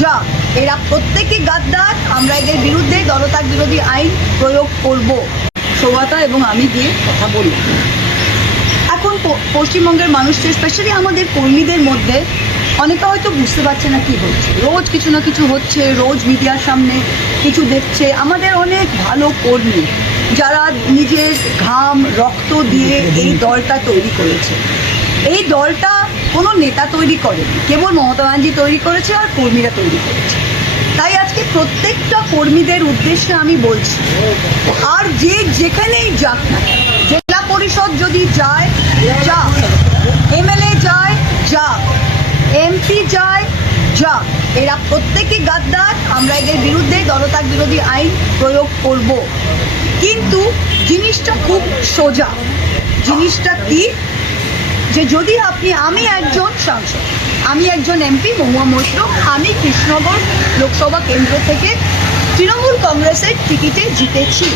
যা এরা প্রত্যেকে গাদ্দার, আমরা এদের বিরুদ্ধে দলত্যাগ বিরোধী আইন প্রয়োগ করব। সৌগতা এবং আমি গিয়ে কথা বলি। এখন পশ্চিমবঙ্গের মানুষদের, স্পেশালি আমাদের কর্মীদের মধ্যে অনেকে হয়তো বুঝতে পারছে না কি হচ্ছে। রোজ কিছু না কিছু হচ্ছে, রোজ মিডিয়ার সামনে কিছু দেখছে। আমাদের অনেক ভালো কর্মী যারা নিজের ঘাম রক্ত দিয়ে এই দলটা তৈরি করেছে। এই দলটা কোনো নেতা তৈরি করেনি, কেবল মমতা ব্যানার্জি তৈরি করেছে আর কর্মীরা তৈরি করেছে। তাই আজকে প্রত্যেকটা কর্মীদের উদ্দেশ্যে আমি বলছি, আর যে যেখানেই যাক না, জেলা পরিষদ যদি যায় যা, এমএলএ যায় যা, এমপি যায় যা, এরা প্রত্যেকে গাদ্দার, আমরা এদের বিরুদ্ধে দলত্যাগ বিরোধী আইন প্রয়োগ করব। কিন্তু জিনিসটা খুব সোজা। জিনিসটা কি, যে যদি আমি একজন সাংসদ, আমি একজন এমপি মহুয়া মশরুফ, আমি কৃষ্ণনগর লোকসভা কেন্দ্র থেকে তৃণমূল কংগ্রেসের টিকিটে জিতেছি।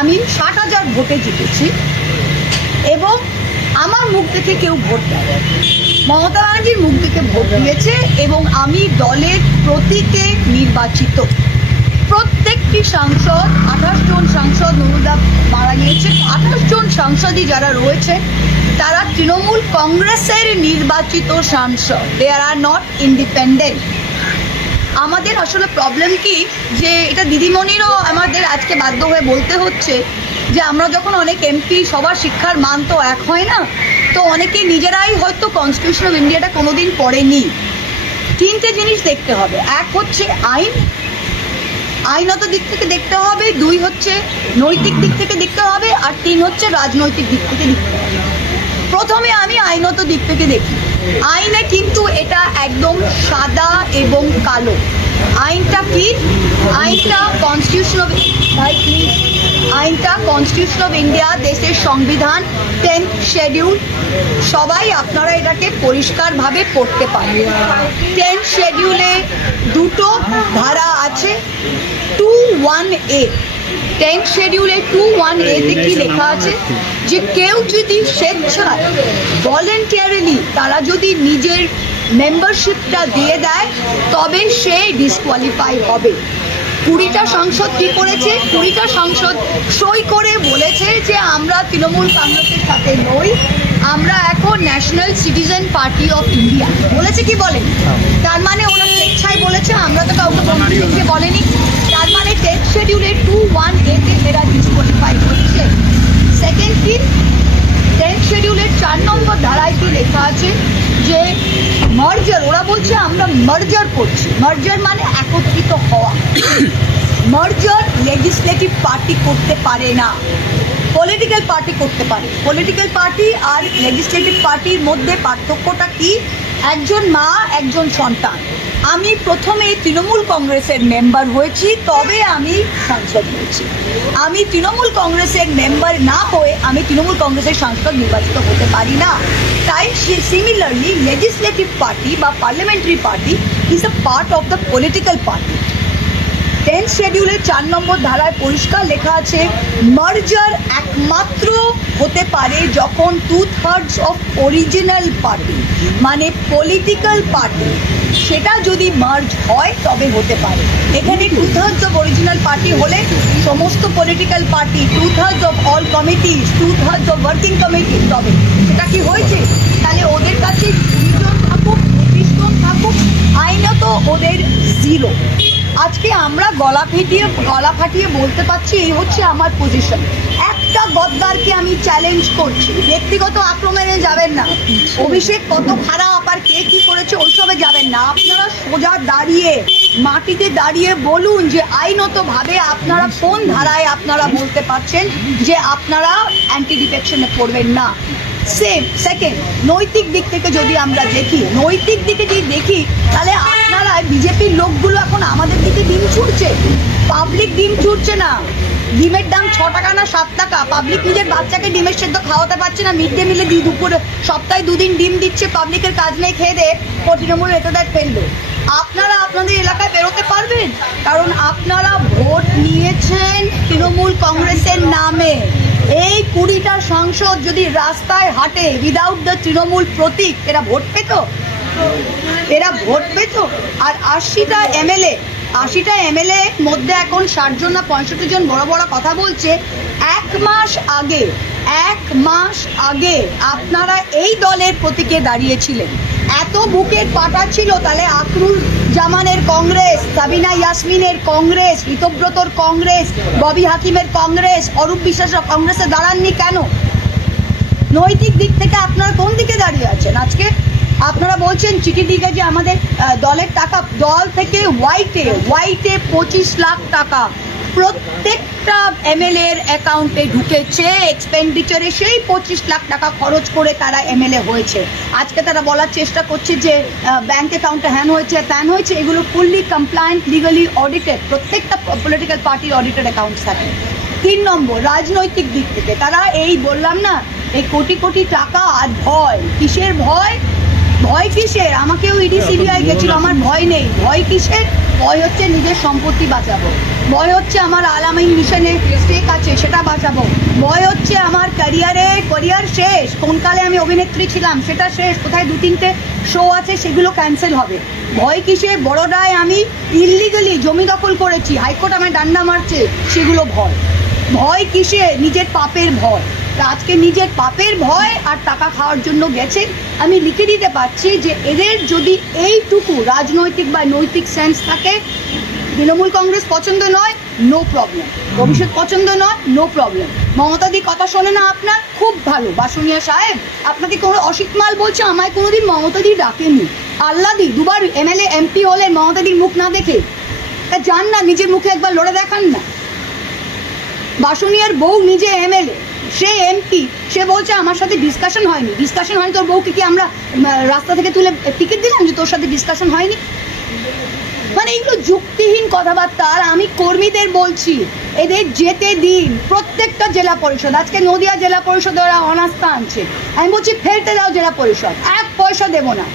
আমি 60,000 ভোটে জিতেছি এবং আমার মুখ দেখে কেউ ভোট দেয়, মমতা ব্যানার্জির মুখ দেখে ভোট দিয়েছে এবং আমি দলের প্রতীকে নির্বাচিত। প্রত্যেকটি সাংসদ, 28 জন সাংসদ, নুরুদা মারা গিয়েছে, 28 জন সাংসদই যারা রয়েছে তারা তৃণমূল কংগ্রেসের নির্বাচিত সাংসদ, দে আর নট ইন্ডিপেন্ডেন্ট। আমাদের আসলে প্রবলেম কি, যে এটা দিদিমণিরও আমাদের আজকে বাধ্য হয়ে বলতে হচ্ছে, যে আমরা যখন অনেক এমপি, সবার শিক্ষার মান তো এক হয় না, তো অনেকে নিজেরাই হয়তো কনস্টিটিউশন অফ ইন্ডিয়াটা কোনোদিন পড়েনি। তিনটে জিনিস দেখতে হবে, এক হচ্ছে আইনত দিক থেকে দেখতে হবে, 2 হচ্ছে নৈতিক দিক থেকে দেখতে হবে, আর 3 হচ্ছে রাজনৈতিক দিক থেকে দেখতে হবে। প্রথমে আমি আইনত দিক থেকে দেখি। আইনে কিন্তু এটা একদম সাদা এবং কালো। আইনটা কি? আইনটা কনস্টিটিউশন অফ ইন্ডিয়া, দেশের সংবিধান, 10th শিডিউল। সবাই আপনারা এটাকে পরিষ্কারভাবে পড়তে পারেন। 10th শিডিউলে 2টো ধারা আছে। 21A, 10th শিডিউলে 21A তে কি লেখা আছে, যে কেউ যদি স্বেচ্ছায়, ভলেন্টিয়ারিলি তারা যদি নিজের মেম্বারশিপটা দিয়ে দেয় তবে সে ডিসকোয়ালিফাই হবে। 20টা সাংসদ কি করেছে? 20টা সাংসদ সই করে বলেছে যে আমরা তৃণমূল কংগ্রেসের সাথে নই, আমরা এখন national citizen party of India. বলেছে কি বলে? তার মানে ওরা স্বেচ্ছায় বলেছে, আমরা তো কাউকে বন্ধুকে বলেনি। তার মানে 10th শিডিউলে 21A তে এরা ডিসকোয়ালিফাই হচ্ছে। সেকেন্ড কি, 10th শিডিউলের 4 নম্বর ধারায় কি লেখা আছে, যে মার্জার, ওরা বলছে আমরা মার্জার করছি। মার্জার মানে একত্রিত হওয়া। মার্জার লেজিসলেটিভ পার্টি করতে পারে না, পলিটিক্যাল পার্টি করতে পারে। পলিটিক্যাল পার্টি আর লেজিসলেটিভ পার্টির মধ্যে পার্থক্যটা কি? একজন মা, একজন সন্তান। আমি প্রথমে তৃণমূল কংগ্রেসের মেম্বার হয়েছি, তবে আমি সাংসদ হয়েছি। আমি তৃণমূল কংগ্রেসের মেম্বার না হয়ে আমি তৃণমূল কংগ্রেসের সাংসদ নির্বাচিত হতে পারি না। তাই সিমিলারলি লেজিসলেটিভ পার্টি বা parliamentary party is a part of the political party. 10th শিডিউলের 4 নম্বর ধারায় পরিষ্কার লেখা আছে, মার্জার একমাত্র হতে পারে যখন 2/3 অফ অরিজিনাল পার্টি, মানে পলিটিক্যাল পার্টি, সেটা যদি মার্জ হয় তবে হতে পারে। এখানে 2/3 অফ অরিজিনাল পার্টি হলে সমস্ত political party, 2/3 of all committees, 2/3 of working committee, তবে সেটা কি হয়েছে? তাহলে ওদের কাছে 20 জন থাকুক, 25 জন থাকুক, আইনত ওদের 0। আজকে আমরা গলা ফাটিয়ে বলতে পারছি, এই হচ্ছে আমার পজিশন। একটা গদ্দারকে আমি চ্যালেঞ্জ করছি, ব্যক্তিগত আক্রমণে যাবেন না। অভিষেক কত খারাপ আর কে কি করেছে ওইসবে যাবেন না। আপনারা সোজা দাঁড়িয়ে, মাটিতে দাঁড়িয়ে বলুন যে আইনতভাবে আপনারা কোন ধারায় আপনারা বলতে পারছেন যে আপনারা অ্যান্টি ডিফেকশনে পড়বেন না। সেকেন্ড, নৈতিক দিক থেকে যদি আমরা দেখি, তাহলে আপনারা বিজেপির লোকগুলো এখন আমাদের দিকে ডিম ছুটছে। পাবলিক ডিম ছুটছে না। ডিমের দাম 6 টাকা না 7 টাকা। পাবলিক নিজের বাচ্চাকে ডিমের সেদ্ধ খাওয়াতে পারছে না। মিড ডে মিলে দুপুরে সপ্তাহে 2 দিন ডিম দিচ্ছে, পাবলিকের কাজ নেই, খেয়ে দে তৃণমূল নেতাদের ফেললো। আপনারা আপনাদের এলাকায় বেরোতে পারবেন, কারণ আপনারা ভোট নিয়েছেন তৃণমূল কংগ্রেসের নামে। এই 20টা সাংসদ যদি রাস্তায় হাঁটে উইদাউট দ্য তৃণমূল প্রতীক, এরা ভোট পেত? এরা ভোট পেত। আর 80টা এমএলএ মধ্যে এখন 60 জন না 65 জন বড় বড় কথা বলছে। এক মাস আগে আপনারা এই দলের প্রতীকে দাঁড়িয়েছিলেন, এত বুকের পাটা ছিল, তাহলে আখরুল জামানের কংগ্রেস, সাবিনা ইয়াসমিনের কংগ্রেস, ঋতব্রতর কংগ্রেস, ববি হাকিমের কংগ্রেস, অরূপ বিশ্বাসের কংগ্রেসে দাঁড়াননি কেন? নৈতিক দিক থেকে আপনারা কোন দিকে দাঁড়িয়ে আছেন? আজকে আপনারা বলছেন চিঠি দিকে যে আমাদের দলের টাকা, দল থেকে হোয়াইটে 25 লাখ টাকা প্রত্যেকটা এমএলএ এর অ্যাকাউন্টে ঢুকেছে, এক্সপেন্ডিচারে সেই 25 লাখ টাকা খরচ করে তারা এমএলএ হয়েছে। আজকে তারা বলার চেষ্টা করছে যে ব্যাংক অ্যাকাউন্টে হ্যান হয়েছে ত্যান হয়েছে, এগুলো ফুললি কমপ্লায়েন্ট, লিগালি অডিটেড, প্রত্যেকটা পলিটিক্যাল পার্টির অডিটেড অ্যাকাউন্টস থাকে। 3 নম্বর, রাজনৈতিক দিক থেকে তারা এই বললাম না, এই কোটি কোটি টাকা। আর ভয় কিসের? ভয় কিসের? আমাকেও ইডি সিবিআই গেছিল, আমার ভয় নেই। ভয় কিসের? ভয় হচ্ছে নিজের সম্পত্তি বাঁচাবো, ভয় হচ্ছে আমার আলামী মিশনে স্টেক আছে সেটা বাঁচাবো, ভয় হচ্ছে আমার ক্যারিয়ার শেষ, কোন কালে আমি অভিনেত্রী ছিলাম সেটা শেষ, কোথায় 2-3টে শো আছে সেগুলো ক্যান্সেল হবে। ভয় কিসের? বড়োদায় আমি ইললিগালি জমি দখল করেছি, হাইকোর্ট আমায় ডান্ডা মারছে, সেগুলো ভয় কিসে? নিজের পাপের ভয়। তা আজকে নিজের পাপের ভয় আর টাকা খাওয়ার জন্য গেছে। আমি লিখে দিতে পারছি যে এদের যদি এইটুকু রাজনৈতিক বা নৈতিক সেন্স থাকে, তৃণমূল কংগ্রেস পছন্দ নয়, নো প্রবলেম, ভবিষ্যৎ পছন্দ নয়, নো প্রবলেম। মমতাদি কথা শোনে না আপনার? খুব ভালো, বাসুনিয়া সাহেব আপনাকে কোনো অসিত মাল বলছে, আমায় কোনোদিন মমতাদি ডাকেনি। আল্লাদি 2বার এমএলএ এমপি হলেন মমতাদির মুখ না দেখে, তা যান না নিজের মুখে একবার লড়ে দেখান না। বাসুনিয়ার বউ নিজে এমএলএ, সে এমপি, সে বলছে আমার সাথে ডিসকাশন হয়নি। তোর বউকে কি আমরা রাস্তা থেকে তুলে টিকিট দিলাম যে তোর সাথে ডিসকাশন হয়নি? মানে এগুলো যুক্তিহীন কথাবার্তা। আর আমি কর্মীদের বলছি, এদের যেতে দিন। প্রত্যেকটা জেলা পরিষদ, আজকে নদিয়া জেলা পরিষদ ওরা অনাস্থা আনছে, আমি বলছি ফেলতে দাও জেলা পরিষদ, 1 পয়সা দেবো না।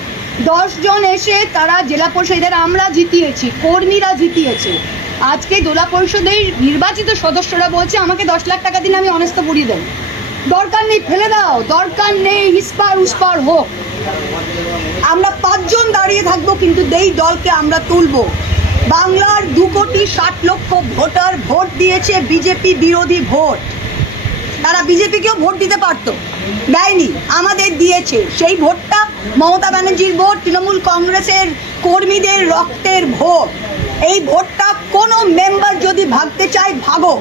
10 জন এসে তারা জেলা পরিষদ, এদের আমরা জিতিয়েছি, কর্মীরা জিতিয়েছে। আজকে জেলা পরিষদের নির্বাচিত সদস্যরা বলছে আমাকে 10 লাখ টাকা দিন, আমি অনেস্ত পুড়িয়ে দেবো। দরকার নেই, ফেলে দাও, দরকার নেই, ইস্পার উস্পার হোক। আমরা 5 জন দাঁড়িয়ে থাকবো, কিন্তু এই দলকে আমরা তুলবো। বাংলার 2,60,00,000 ভোটার ভোট দিয়েছে বিজেপি বিরোধী ভোট। তারা বিজেপিকেও ভোট দিতে পারতো, দেয়নি, আমাদের দিয়েছে। সেই ভোটটা মমতা ব্যানার্জির ভোট, তৃণমূল কংগ্রেসের কর্মীদের রক্তের ভোট। এই ভোটটা কোনো মেম্বার যদি ভাগতে চায়, ভাগো।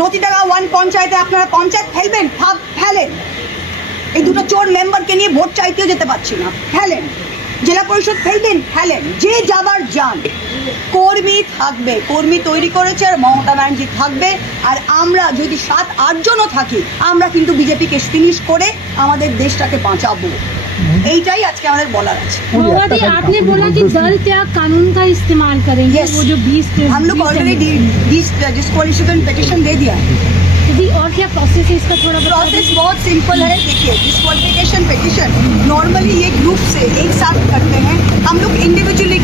নতিটাকা 1 পঞ্চায়েতে আপনারা পঞ্চায়েত ফেলবেন, ফেলেন। এই দুটো চোর মেম্বারকে নিয়ে ভোট চাইতেও যেতে পারছি না, ফেলেন। জেলা পরিষদ ফেলবেন, ফেলেন, যে যাবার যান। কর্মী থাকবে, কর্মী তৈরি করেছে, আর মমতা ব্যানার্জি থাকবে। আর আমরা যদি 7-8 জনও থাকি, আমরা কিন্তু বিজেপিকে ফিনিশ করে আমাদের দেশটাকে বাঁচাবো। এইটাই আজকে আমাদের বলার আছে। मोदी आपने बोला कि दल त्याग कानून का इस्तेमाल करेंगे। Yes. वो जो 20 हम लोग ऑलरेडी डिस्क्वालिफिकेशन पिटिशन दे दिया है। और क्या प्रोसेस है इसका? थोड़ा प्रोसेस बहुत सिंपल है। देखिए, डिस्क्वालिफिकेशन पिटिशन नॉर्मली ये ग्रुप से एक साथ करते हैं, हम लोग इंडिविजुअली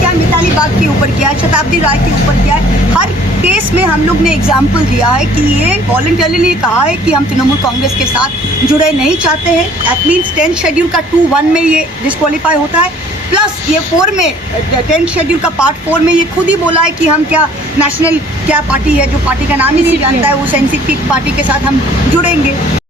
क्या मिताली बाग के ऊपर किया है, शताब्दी राय के ऊपर किया है। हर केस में हम लोग ने एग्जाम्पल दिया है कि ये वॉलंटरली कहा है कि हम तृणमूल कांग्रेस के साथ जुड़े नहीं चाहते हैं। दैट मीन्स 10th शेड्यूल का 2(1) में ये डिस्क्वालीफाई होता है, प्लस ये 4 में 10th शेड्यूल का पार्ट 4 में ये खुद ही बोला है कि हम क्या नेशनल क्या पार्टी है, जो पार्टी का नाम ही नहीं जानता है, उस एनसीपी पार्टी के साथ हम जुड़ेंगे।